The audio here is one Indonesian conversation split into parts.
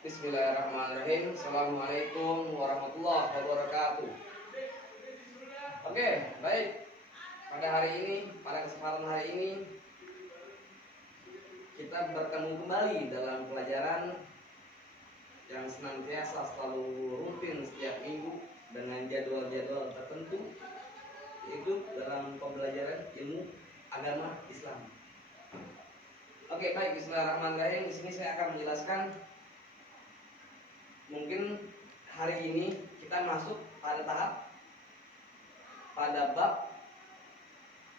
Bismillahirrahmanirrahim. Assalamualaikum warahmatullahi wabarakatuh. Oke, baik. Pada kesempatan hari ini kita bertemu kembali dalam pelajaran yang senantiasa selalu rutin setiap minggu dengan jadwal-jadwal tertentu, yaitu dalam pembelajaran ilmu agama Islam. Oke, baik. Bismillahirrahmanirrahim. Di sini saya akan menjelaskan. Mungkin hari ini kita masuk pada bab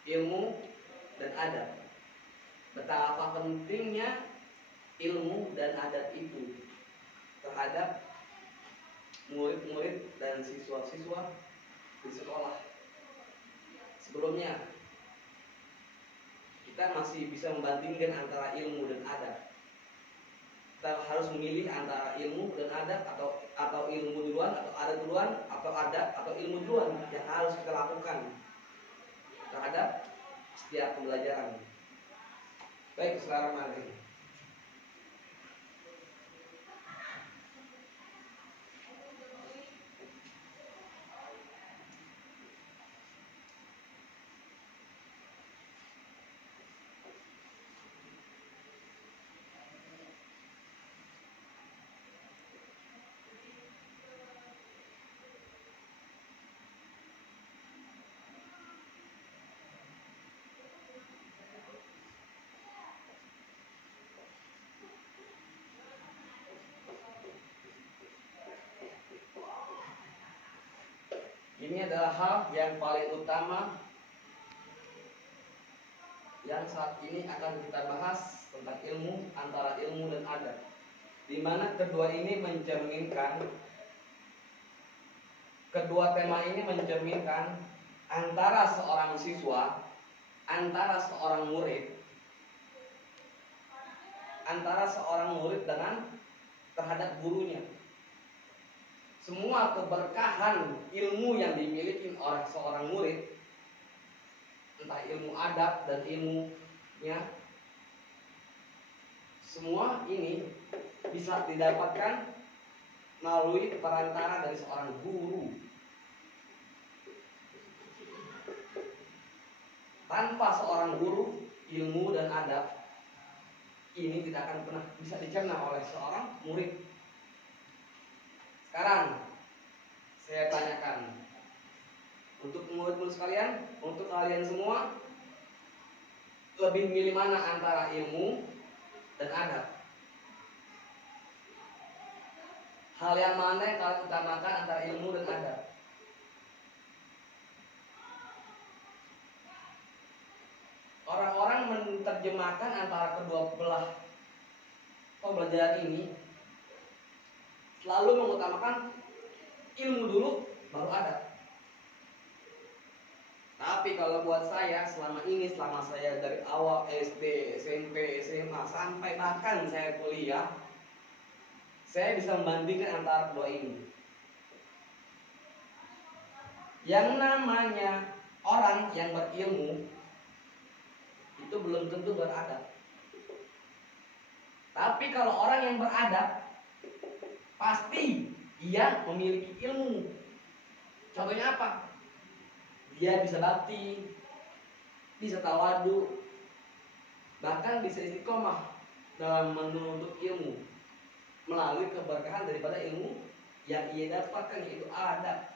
ilmu dan adab. Betapa pentingnya ilmu dan adab itu terhadap murid-murid dan siswa-siswa di sekolah. Sebelumnya kita masih bisa membandingkan antara ilmu dan adab. Kita harus memilih antara ilmu dan adab, atau ilmu duluan, atau adab duluan, atau adab atau ilmu duluan yang harus kita lakukan terhadap setiap pembelajaran. Baik, bismillahirrahmanirrahim. Ini adalah hal yang paling utama yang saat ini akan kita bahas tentang ilmu, antara ilmu dan adab, di mana kedua tema ini mencerminkan antara seorang siswa, antara seorang murid dengan terhadap gurunya. Semua keberkahan ilmu yang dimiliki oleh seorang murid, entah ilmu adab dan ilmunya, semua ini bisa didapatkan melalui perantara dari seorang guru. Tanpa seorang guru, ilmu dan adab ini tidak akan pernah bisa dicerna oleh seorang murid. Sekarang saya tanyakan untuk murid-murid sekalian, untuk kalian semua, lebih milih mana antara ilmu dan adab? Hal yang mana yang kalian utamakan antara ilmu dan adab? Orang-orang menerjemahkan antara kedua belah pembelajaran ini selalu mengutamakan ilmu dulu baru adab. Tapi kalau buat saya selama saya dari awal SD, SMP, SMA sampai bahkan saya kuliah, saya bisa membandingkan antara kedua ini. Yang namanya orang yang berilmu itu belum tentu beradab. Tapi kalau orang yang beradab, pasti ia memiliki ilmu. Contohnya apa? Dia bisa bakti, bisa tawadu, bahkan bisa istiqomah dalam menuntut ilmu melalui keberkahan daripada ilmu yang ia dapatkan, yaitu adab.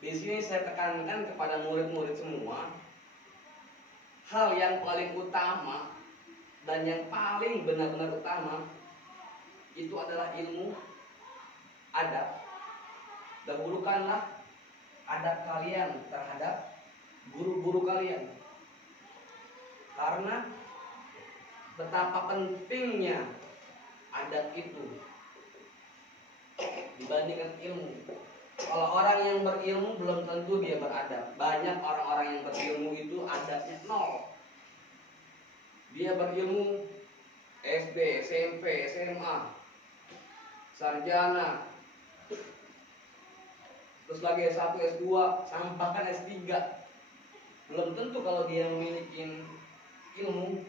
Di sini saya tekankan kepada murid-murid semua, hal yang paling utama dan yang paling benar-benar utama itu adalah ilmu adab. Dahulukanlah adab kalian terhadap guru-guru kalian, karena betapa pentingnya adab itu dibandingkan ilmu. Kalau orang yang berilmu belum tentu dia beradab. Banyak orang-orang yang berilmu itu adabnya nol. Dia berilmu SD, SMP, SMA, sarjana, terus lagi S1, S2, sampai bahkan S3. Belum tentu kalau dia memiliki ilmu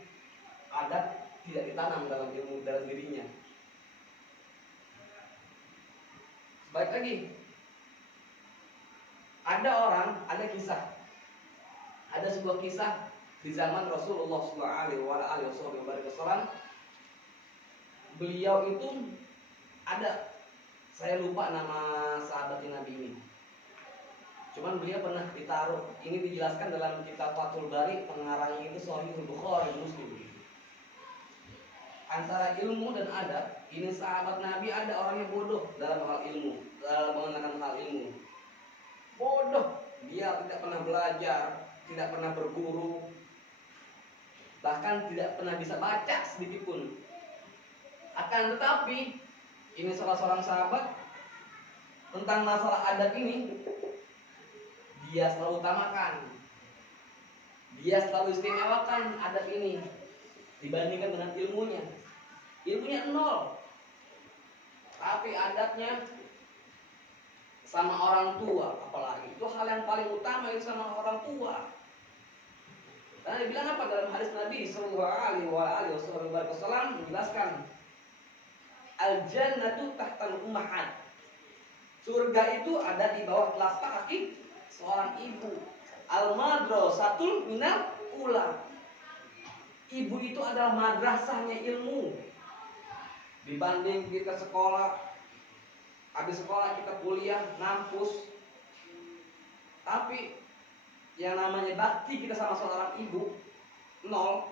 ditanam dalam ilmu dalam dirinya. Baik lagi, ada sebuah kisah di zaman Rasulullah SAW. Beliau itu saya lupa nama sahabat Nabi ini. Cuman beliau pernah ditaruh, ini dijelaskan dalam kitab Fathul Bari, pengarangnya itu Shahihul Bukhari Muslim. Antara ilmu dan adab, ini sahabat Nabi ada orang yang bodoh dalam hal ilmu, dalam mengenakan hal ilmu. Bodoh, dia tidak pernah belajar, tidak pernah berguru, bahkan tidak pernah bisa baca sedikit pun. Akan tetapi, ini salah seorang sahabat tentang masalah adab ini, dia selalu utamakan, dia selalu istimewakan adab ini dibandingkan dengan ilmunya. Ilmunya nol, tapi adabnya sama orang tua, apalagi itu hal yang paling utama, itu sama orang tua. Karena dibilang apa dalam hadis Nabi Sallallahu Alaihi Wasallam menjelaskan, al-jannatu tahtal ummahat. Surga itu ada di bawah telapak kaki seorang ibu. Al-madrasatul minal ula. Ibu itu adalah madrasahnya ilmu. Dibanding kita sekolah, habis sekolah kita kuliah, ngampus, tapi yang namanya bakti kita sama seorang ibu nol.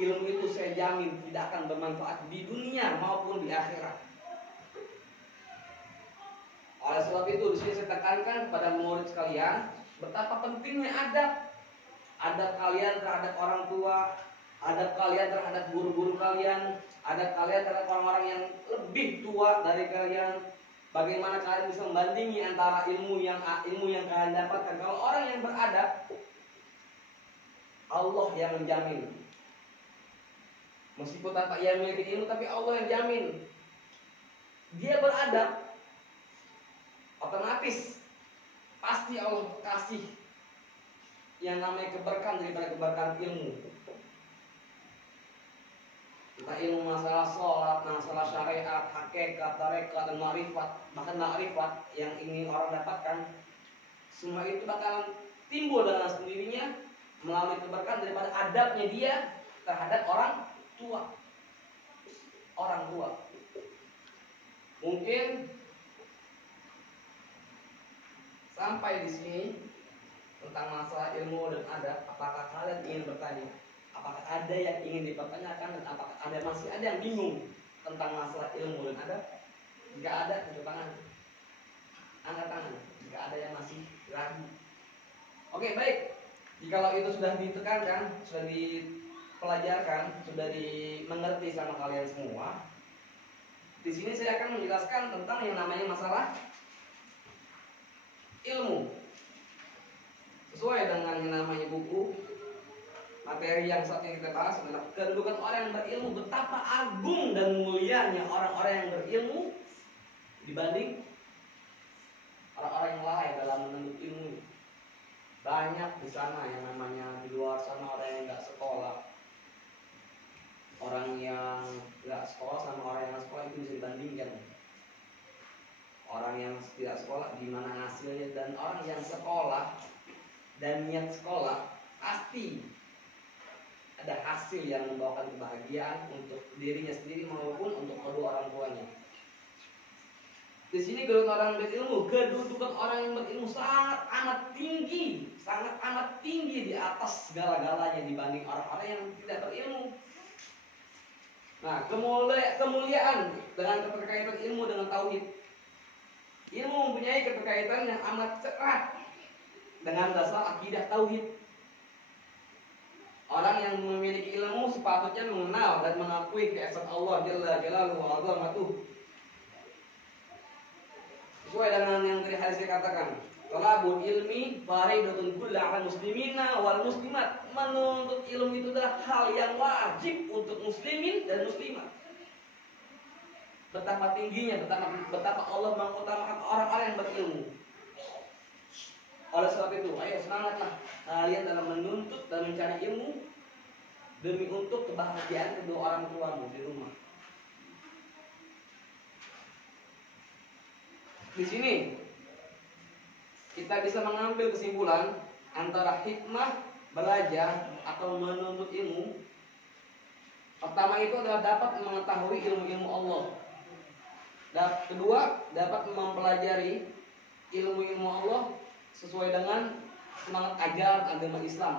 Ilmu itu saya jamin tidak akan bermanfaat di dunia maupun di akhirat. Oleh sebab itu di sini saya tekankan kepada murid sekalian betapa pentingnya adab kalian terhadap orang tua, adab kalian terhadap guru-guru kalian, adab kalian terhadap orang-orang yang lebih tua dari kalian. Bagaimana kalian bisa membandingi antara ilmu yang kalian dapatkan. Kalau orang yang beradab, Allah yang menjamin. Meskipun tanpa ia memiliki ilmu, tapi Allah yang jamin. Dia beradab, otomatis pasti Allah kasih yang namanya keberkahan daripada keberkahan ilmu. Entah ilmu masalah sholat, masalah syariat, hakikat, tarekat, dan ma'rifat, bahkan ma'rifat yang ingin orang dapatkan, semua itu bakalan timbul dengan sendirinya melalui keberkahan daripada adabnya dia terhadap orang tua. Mungkin sampai di sini tentang masalah ilmu dan adab. Apakah kalian ingin bertanya? Apakah ada yang ingin dipertanyakan, dan apakah masih ada yang bingung tentang masalah ilmu dan adab? Jika ada, tunjuk tangan, angkat tangan. Jika ada yang masih ragu. Oke, baik. Jikalau itu sudah ditekankan, sudah dipelajarkan, sudah dimengerti sama kalian semua, di sini saya akan menjelaskan tentang yang namanya masalah ilmu. Sesuai dengan yang namanya buku, materi yang saat ini kita bahas adalah kedudukan orang yang berilmu. Betapa agung dan mulianya orang-orang yang berilmu dibanding orang-orang yang lain dalam menuntut ilmu. Banyak di sana yang namanya di luar sana orang yang nggak sekolah. Orang yang nggak sekolah sama orang yang sekolah itu bisa dibandingkan. Orang yang tidak sekolah gimana hasilnya, dan orang yang sekolah dan niat sekolah pasti ada hasil yang membawakan kebahagiaan untuk dirinya sendiri maupun untuk kedua orang tuanya. Di sini kedudukan orang yang berilmu sangat amat tinggi di atas segala-galanya dibanding orang-orang yang tidak berilmu. Nah, kemuliaan dengan keterkaitan ilmu dengan tauhid. Ilmu mempunyai keterkaitan yang amat erat dengan dasar akidah tauhid. Orang yang memiliki ilmu sepatutnya mengenal dan mengakui keesaan Allah Jalla Jalaluhu wa azamatuh. Sesuai dengan yang tadi hadis dikatakan, talabul ilmi faridatun kulli 'ala muslimina wal muslimat. Menuntut ilmu itu adalah hal yang wajib untuk muslimin dan muslimat. Betapa tingginya, betapa Allah mengutamakan orang-orang yang berilmu. Oleh sebab itu, ayo semangatlah kalian dalam menuntut dan mencari ilmu. demi untuk kebahagiaan kedua orang tuamu di rumah. Di sini kita bisa mengambil kesimpulan antara hikmah belajar atau menuntut ilmu. Pertama itu adalah dapat mengetahui ilmu-ilmu Allah. Dan kedua, dapat mempelajari ilmu-ilmu Allah sesuai dengan semangat ajaran agama Islam.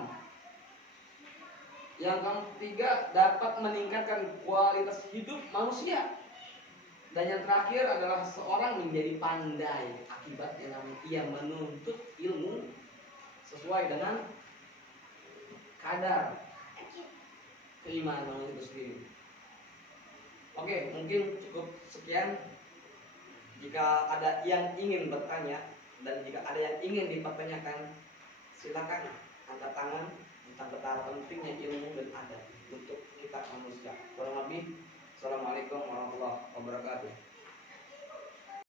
Yang ketiga, dapat meningkatkan kualitas hidup manusia. Dan yang terakhir adalah seorang menjadi pandai akibat yang ia menuntut ilmu sesuai dengan kadar keimanan itu sendiri. Oke, mungkin cukup sekian. Jika ada yang ingin bertanya dan jika ada yang ingin dipertanyakan, silakan angkat tangan tentang betapa pentingnya ilmu dan adab untuk kita manusia. Kurang lebih, Assalamualaikum warahmatullahi wabarakatuh.